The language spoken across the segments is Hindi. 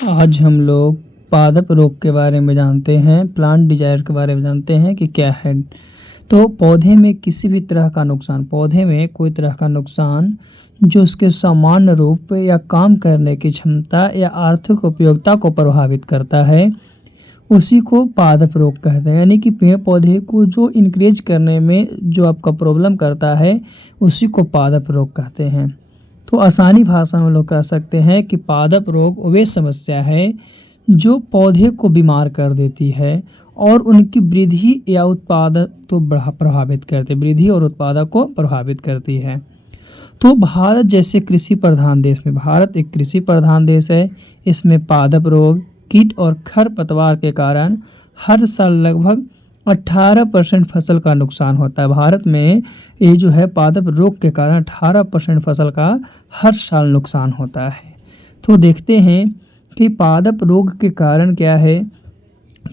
आज हम लोग पादप रोग के बारे में जानते हैं, प्लांट डिजायर के बारे में जानते हैं कि क्या है। तो पौधे में किसी भी तरह का नुकसान, पौधे में कोई तरह का नुकसान जो उसके सामान्य रूप या काम करने की क्षमता या आर्थिक उपयोगिता को प्रभावित करता है, उसी को पादप रोग कहते हैं। यानी कि पेड़ पौधे को जो इंक्रीज करने में जो आपका प्रॉब्लम करता है, उसी को पादप रोग कहते हैं। तो आसानी भाषा में लोग कह सकते हैं कि पादप रोग वे समस्या है जो पौधे को बीमार कर देती है और उनकी वृद्धि या उत्पादक को प्रभावित करते, वृद्धि और उत्पादक को प्रभावित करती है। तो भारत जैसे कृषि प्रधान देश में, भारत एक कृषि प्रधान देश है, इसमें पादप रोग, कीट और खरपतवार के कारण हर साल लगभग 18% फसल का नुकसान होता है। भारत में ये जो है पादप रोग के कारण 18% फसल का हर साल नुकसान होता है। तो देखते हैं कि पादप रोग के कारण क्या है।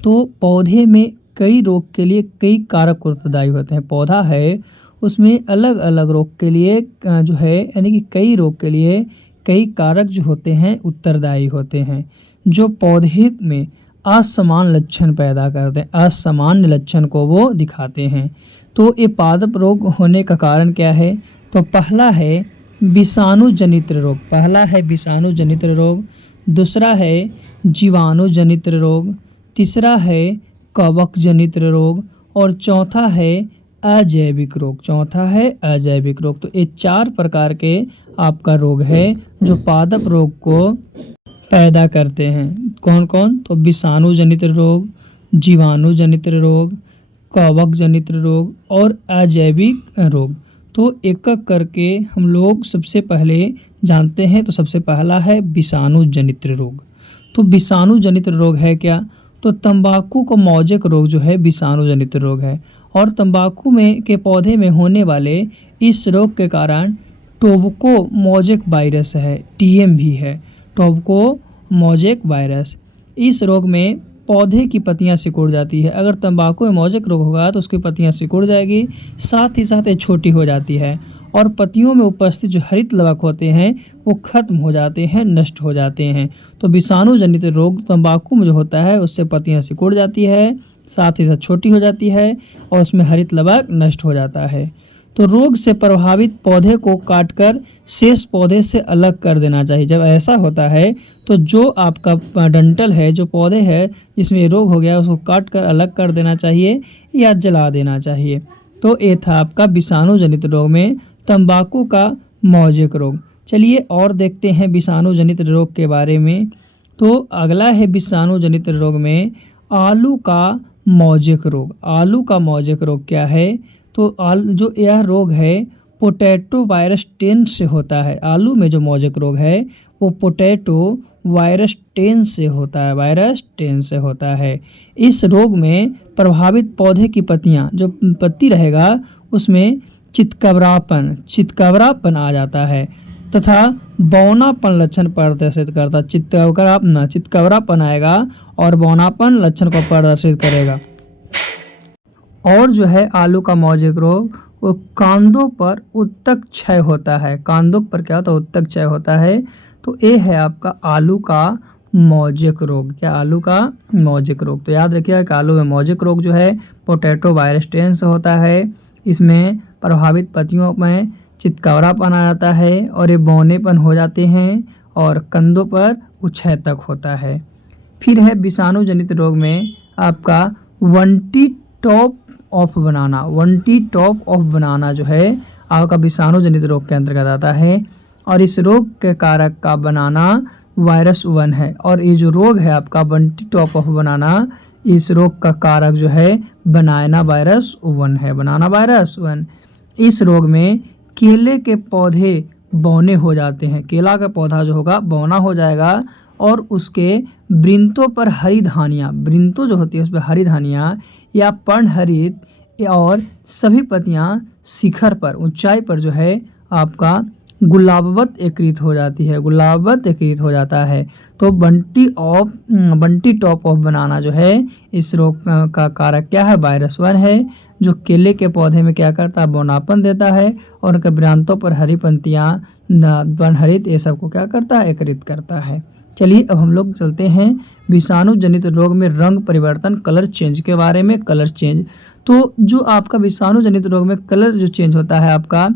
तो पौधे में कई रोग के लिए कई कारक उत्तरदायी होते हैं। पौधा है उसमें अलग अलग रोग के लिए जो है, यानी कि कई रोग के लिए कई कारक जो होते हैं उत्तरदायी होते हैं, जो पौधे में असमान लक्षण पैदा करते हैं, असामान्य लक्षण को वो दिखाते हैं। तो ये पादप रोग होने का कारण क्या है? तो पहला है विषाणु जनित रोग, पहला है विषाणु जनित रोग, दूसरा है जीवाणु जनित रोग, तीसरा है कवक जनित रोग और चौथा है अजैविक रोग, चौथा है अजैविक रोग। तो ये 4 प्रकार के आपका रोग है जो पादप रोग को पैदा करते हैं। कौन कौन? तो विषाणु जनित रोग, जीवाणु जनित रोग, कवक जनित रोग और अजैविक रोग। तो एक एक करके हम लोग सबसे पहले जानते हैं। तो सबसे पहला है विषाणु जनित रोग। तो विषाणु जनित रोग है क्या? तो तंबाकू का मौजक रोग जो है विषाणु जनित रोग है और तंबाकू में के पौधे में होने वाले इस रोग के कारण टोबैको मोज़ेक वायरस है, टीएम भी है, टोबैको मोज़ेक वायरस। इस रोग में पौधे की पत्तियां सिकुड़ जाती है। अगर तंबाकू में मोज़ेक रोग होगा तो उसकी पत्तियां सिकुड़ जाएगी, साथ ही साथ ये छोटी हो जाती है और पत्तियों में उपस्थित जो हरित लवक होते हैं वो खत्म हो जाते हैं, नष्ट हो जाते हैं। तो विषाणु जनित रोग तंबाकू में जो होता है उससे पत्तियां सिकुड़ जाती है, साथ ही साथ छोटी हो जाती है और उसमें हरित लवक नष्ट हो जाता है। तो रोग से प्रभावित पौधे को काटकर शेष पौधे से अलग कर देना चाहिए। जब ऐसा होता है तो जो आपका डंठल है, जो पौधे है जिसमें रोग हो गया, उसको काट कर अलग कर देना चाहिए या जला देना चाहिए। तो ये था आपका विषाणु जनित रोग में तंबाकू का मौजक रोग। चलिए और देखते हैं विषाणु जनित रोग के बारे में। तो अगला है विषाणु जनित रोग में आलू का मौजक रोग। आलू का मौजक रोग क्या है? तो जो यह रोग है पोटैटो वायरस 10 से होता है। आलू में जो मौजक रोग है वो पोटैटो वायरस 10 से होता है, वायरस 10 से होता है। इस रोग में प्रभावित पौधे की पत्तियां, जो पत्ती रहेगा उसमें चितकबरापन आ जाता है तथा बौनापन लक्षण प्रदर्शित करता, चितकबरापन आएगा और बौनापन लक्षण को प्रदर्शित करेगा। और जो है आलू का मौजक रोग वो कांदों पर उत्तक क्षय होता है। कांदों पर क्या होता है? उत्तक क्षय होता है। तो ये है आपका आलू का मौजक रोग। क्या? आलू का मौजक रोग। तो याद रखिएगा कि आलू में मौजक रोग जो है पोटैटो वायरस 10 से होता है। इसमें प्रभावित पत्तियों में चितकबरापन आ जाता है और ये बौनेपन हो जाते हैं और कंदों पर क्षय तक होता है। फिर है विषाणु जनित रोग में आपका वंटी टॉप ऑफ बनाना। वंटी टॉप ऑफ बनाना जो है आपका विषाणु जनित रोग के अंतर्गत आता है और इस रोग के कारक का बनाना वायरस 1 है। और ये जो रोग है आपका वंटी टॉप ऑफ बनाना, इस रोग का कारक जो है बनाना वायरस 1 है, बनाना वायरस 1। इस रोग में केले के पौधे बौने हो जाते हैं। केला का पौधा जो होगा बौना हो जाएगा और उसके वृंतों पर हरी धानियाँ, वृंतों जो होती है उस पर हरी धानियाँ या पर्णहरित और सभी पत्तियाँ शिखर पर, ऊंचाई पर जो है आपका गुलाबवत एकत्रित हो जाती है, गुलाबवत एकत्रित हो जाता है। तो बंटी टॉप ऑफ बनाना जो है इस रोग का कारक क्या है? वायरस 1 है, जो केले के पौधे में क्या करता है? बौनापन देता है और उनके वृंतों पर हरी पत्तियाँ, पर्णहरित, ये सब को क्या करता है? एकत्रित करता है। चलिए अब हम लोग चलते हैं विषाणु जनित रोग में रंग परिवर्तन, कलर चेंज के बारे में। कलर चेंज, तो जो आपका विषाणु जनित रोग में कलर जो चेंज होता है आपका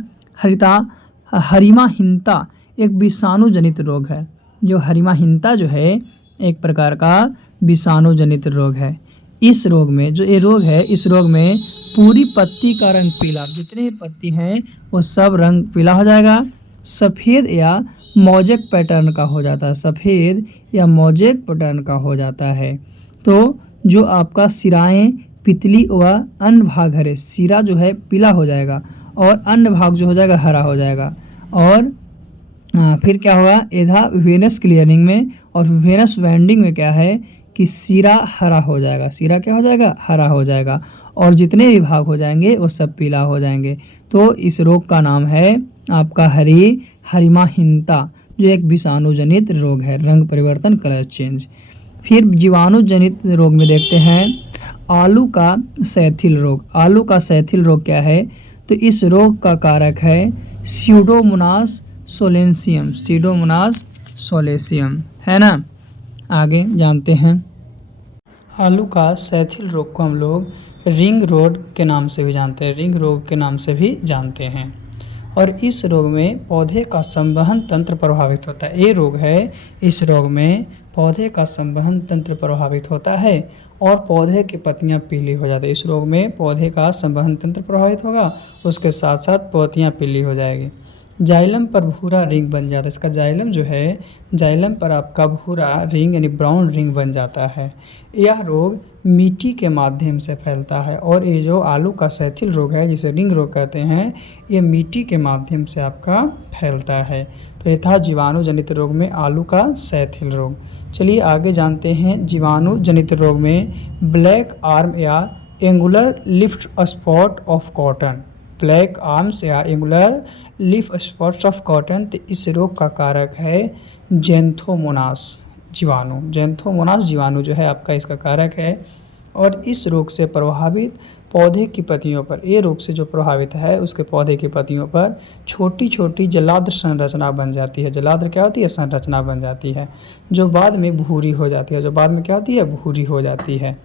हरिमाहीनता एक विषाणु जनित रोग है। जो हरिमाहीनता जो है एक प्रकार का विषाणु जनित रोग है। इस रोग में जो ये रोग है, इस रोग में पूरी पत्ती का रंग पीला, जितनी पत्ती हैं वो सब रंग पीला हो जाएगा, सफ़ेद या मोज़ेक पैटर्न का हो जाता है, सफ़ेद या मोज़ेक पैटर्न का हो जाता है। तो जो आपका सिराएं, पितली व अन्य भाग हरे, सिरा जो है पीला हो जाएगा और अन्य भाग जो हो जाएगा हरा हो जाएगा। और फिर क्या होगा, एधा वेनस क्लियरिंग में और वेनस वेंडिंग में क्या है कि सिरा हरा हो जाएगा, सिरा क्या हो जाएगा, हरा हो जाएगा, और जितने भी भाग हो जाएंगे वो सब पीला हो जाएंगे। तो इस रोग का नाम है आपका हरिमाहीनता, जो एक विषाणु जनित रोग है, रंग परिवर्तन, कलर चेंज। फिर जीवाणु जनित रोग में देखते हैं आलू का सैथिल रोग। आलू का सैथिल रोग क्या है, तो इस रोग का कारक है स्यूडोमोनास सोलेंसियम, स्यूडोमोनास सोलेंसियम, है ना। आगे जानते हैं आलू का सैथिल रोग को हम लोग रिंग रोड के नाम से भी जानते हैं, रिंग रोग के नाम से भी जानते हैं। और इस रोग में पौधे का संवहन तंत्र प्रभावित होता है। ये रोग है, इस रोग में पौधे का संवहन तंत्र प्रभावित होता है और पौधे की पत्तियां पीली हो जाती है। इस रोग में पौधे का संवहन तंत्र प्रभावित होगा, उसके साथ साथ पत्तियां पीली हो जाएगी। जाइलम पर भूरा रिंग बन जाता है। इसका जाइलम जो है, जाइलम पर आपका भूरा रिंग यानी ब्राउन रिंग बन जाता है। यह रोग मिट्टी के माध्यम से फैलता है। और ये जो आलू का सैथिल रोग है, जिसे रिंग रोग कहते हैं, ये मिट्टी के माध्यम से आपका फैलता है। तो ये था जीवाणु जनित रोग में आलू का सैथिल रोग। चलिए आगे जानते हैं जीवाणु जनित रोग में ब्लैक आर्म या angular leaf spot of cotton, black arms या angular leaf spots of cotton. तो इस रोग का कारक है जेंथोमोनास जीवाणु, जेंथोमोनास जीवाणु जो है आपका इसका कारक है। और इस रोग से प्रभावित पौधे की पत्तियों पर, ये रोग से जो प्रभावित है उसके पौधे की पत्तियों पर छोटी छोटी जलाद्र संरचना बन जाती है। जलाद्र क्या होती है, संरचना बन जाती है, जो बाद में भूरी हो जाती है, जो बाद में क्या होती है, भूरी हो जाती है।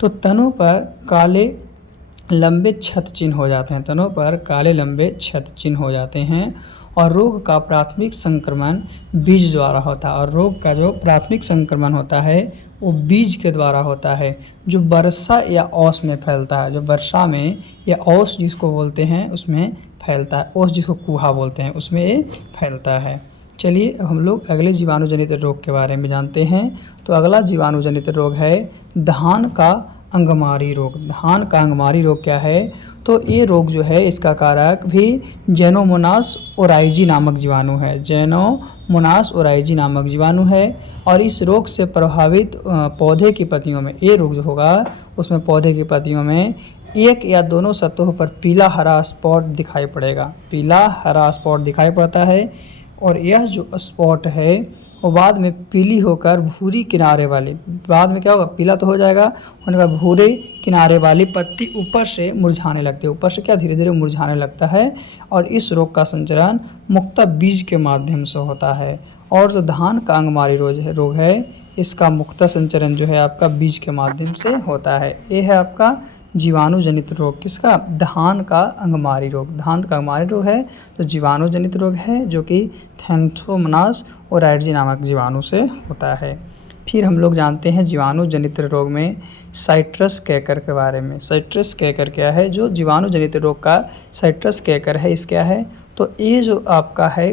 तो तनों पर काले लंबे क्षत चिन्ह हो जाते हैं, तनों पर काले लंबे क्षत चिन्ह हो जाते हैं। और रोग का प्राथमिक संक्रमण बीज द्वारा होता है। और रोग का जो प्राथमिक संक्रमण होता है वो बीज के द्वारा होता है, जो वर्षा या ओस में फैलता है, जो वर्षा में या ओस जिसको बोलते हैं उसमें फैलता है, ओस जिसको कुहा बोलते हैं उसमें ये फैलता है। चलिए अब हम लोग अगले जीवाणु जनित रोग के बारे में जानते हैं। तो अगला जीवाणु जनित रोग है धान का अंगमारी रोग। धान का अंगमारी रोग क्या है, तो ये रोग जो है इसका कारक भी जेनोमोनास ओराइजी नामक जीवाणु है, जेनोमोनास ओराइजी नामक जीवाणु है। और इस रोग से प्रभावित पौधे की पत्तियों में, ये रोग जो होगा उसमें पौधे की पत्तियों में एक या दोनों सतहों पर पीला हरा स्पॉट दिखाई पड़ेगा, पीला हरा स्पॉट दिखाई पड़ता है। और यह जो स्पॉट है वो बाद में पीली होकर भूरी किनारे वाली, बाद में क्या होगा, पीला तो हो जाएगा, होने का भूरे किनारे वाली पत्ती ऊपर से मुरझाने लगती है, ऊपर से क्या धीरे धीरे मुरझाने लगता है। और इस रोग का संचरण मुख्यतः बीज के माध्यम से होता है। और जो धान का अंगमारी रोग है इसका मुख्यतः संचरण जो है आपका बीज के माध्यम से होता है। ये है आपका जीवाणु जनित रोग, किसका, धान का अंगमारी रोग। धान का अंगमारी रोग है तो जीवाणु जनित रोग है, जो कि थैंथोमोनास ओराइजी नामक जीवाणु से होता है। फिर हम लोग जानते हैं जीवाणु जनित रोग में साइट्रस कैकर के बारे में। साइट्रस कैकर क्या है, जो जीवाणु जनित रोग का साइट्रस कैकर है, इस क्या है, तो ये जो आपका है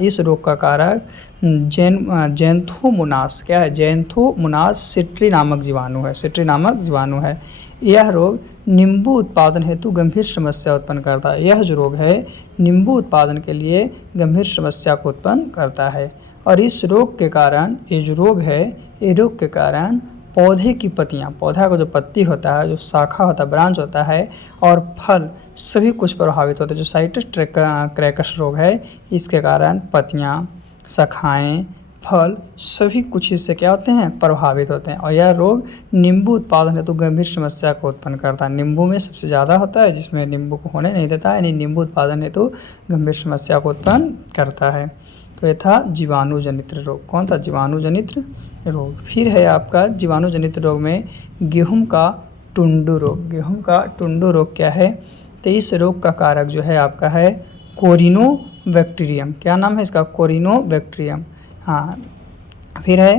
इस रोग का कारक जेंथोमोनास क्या है, जेंथोमोनास सिट्री नामक जीवाणु है, सिट्री नामक जीवाणु है। यह रोग नींबू उत्पादन हेतु गंभीर समस्या उत्पन्न करता है। यह जो रोग है नींबू उत्पादन के लिए गंभीर समस्या को उत्पन्न करता है। और इस रोग के कारण, ये जो रोग है, ये रोग के कारण पौधे की पत्तियां, पौधा का जो पत्ती होता है, जो शाखा होता है, ब्रांच होता है, और फल सभी कुछ प्रभावित होते हैं। जो साइट्रस कैकस रोग है इसके कारण पत्तियां, शाखाएँ, फल सभी कुछ इससे क्या होते हैं, प्रभावित होते हैं। और यह रोग नींबू उत्पादन हेतु गंभीर समस्या को उत्पन्न करता है। नींबू में सबसे ज़्यादा होता है, जिसमें नींबू को होने नहीं देता है, यानी नींबू उत्पादन हेतु गंभीर समस्या को उत्पन्न करता है। तो ये था जीवाणु जनित रोग। कौन सा? जीवाणु जनित रोग। फिर है आपका जीवाणु जनित रोग में गेहूं का टुंडू रोग। गेहूं का टुंडू रोग क्या है? तो इस रोग का कारक जो है आपका है कोरिनोबैक्टीरियम। क्या नाम है इसका? कोरिनोबैक्टीरियम। हाँ, फिर है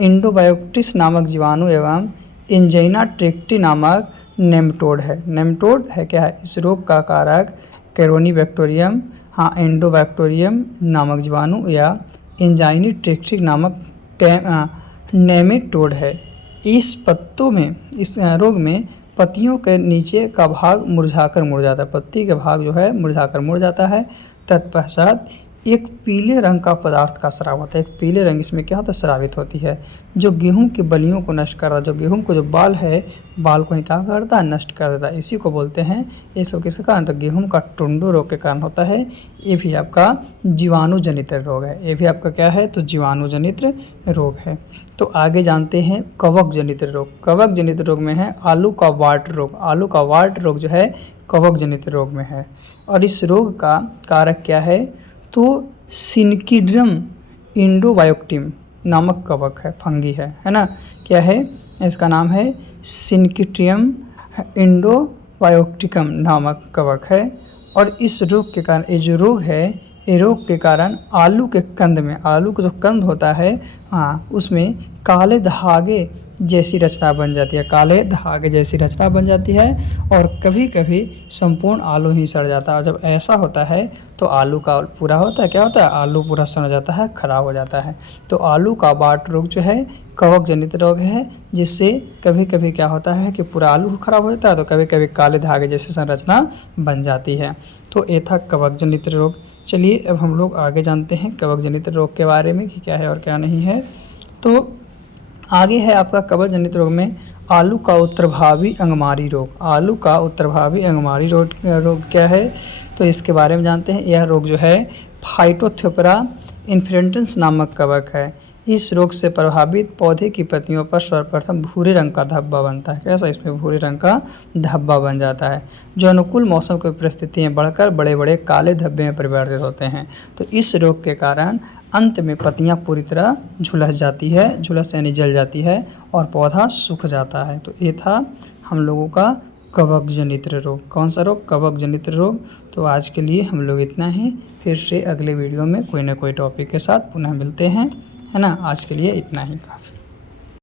इंडोबायोटिस नामक जीवाणु एवं एंजाइना ट्रैक्टी नामक नेमटोड है। नेमटोड है क्या है? इस रोग का कारक कैरोनीबैक्टीरियम, हाँ, एंडोबैक्टीरियम नामक जीवाणु या एंजाइनी ट्रैक्टी नामक नेमेटोड है। इस पत्तों में, इस रोग में पत्तियों के नीचे का भाग मुरझाकर मुड़ जाता है। पत्ती का भाग जो है मुरझाकर मुड़ जाता है। तत्पश्चात एक पीले रंग का पदार्थ का स्राव होता है। एक पीले रंग इसमें क्या होता है? स्रावित होती है, जो गेहूं की बलियों को नष्ट करता है। जो गेहूं को जो बाल है, बाल को ही क्या करता है? नष्ट कर देता है। इसी को बोलते हैं, ये सब किसके कारण? तो गेहूं का टुंडू रोग के कारण होता है। ये भी आपका जीवाणु जनित रोग है। ये भी आपका क्या है? तो जीवाणु जनित रोग है। तो आगे जानते हैं कवक जनित रोग। कवक जनित रोग में है आलू का वाट रोग। आलू का वाट रोग जो है कवक जनित रोग में है। और इस रोग का कारक क्या है? तो सिनकीड्रम इंडोबायोक्टिम नामक कवक है, फंगी है ना? क्या है? इसका नाम है सिनकीट्रियम इंडोबायोक्टिकम नामक कवक है। और इस रोग के कारण, ये जो रोग है, ये रोग के कारण आलू के कंद में, आलू का जो कंद होता है, हाँ, उसमें काले धागे जैसी रचना बन जाती है। काले धागे जैसी रचना बन जाती है और कभी कभी संपूर्ण आलू ही सड़ जाता है। जब ऐसा होता है तो आलू का पूरा होता है, क्या होता है? आलू पूरा सड़ जाता है, खराब हो जाता है। तो आलू का वाट रोग जो है कवक जनित रोग है, जिससे कभी कभी क्या होता है कि पूरा आलू खराब हो जाता है, तो कभी कभी काले धागे जैसी संरचना बन जाती है। तो ये था कवक जनित रोग। चलिए अब हम लोग आगे जानते हैं कवक जनित रोग के बारे में कि क्या है और क्या नहीं है। तो आगे है आपका कवक जनित रोग में आलू का उत्तरभावी अंगमारी रोग। आलू का उत्तरभावी अंगमारी रोग क्या है? तो इसके बारे में जानते हैं। यह रोग जो है फाइटोथोरा इन्फ्लोरेसेंस नामक कवक है। इस रोग से प्रभावित पौधे की पत्तियों पर सर्वप्रथम भूरे रंग का धब्बा बनता है। कैसा? इसमें भूरे रंग का धब्बा बन जाता है, जो अनुकूल मौसम की परिस्थिति में बढ़कर बड़े बड़े काले धब्बे में परिवर्तित होते हैं। तो इस रोग के कारण अंत में पत्तियां पूरी तरह झुलस जाती है, झुलस यानी जल जाती है और पौधा सूख जाता है। तो ये था हम लोगों का कवक जनित रोग। कौन सा रोग? कवक जनित रोग। तो आज के लिए हम लोग इतना ही। फिर से अगले वीडियो में कोई ना कोई टॉपिक के साथ पुनः मिलते हैं, है ना? आज के लिए इतना ही।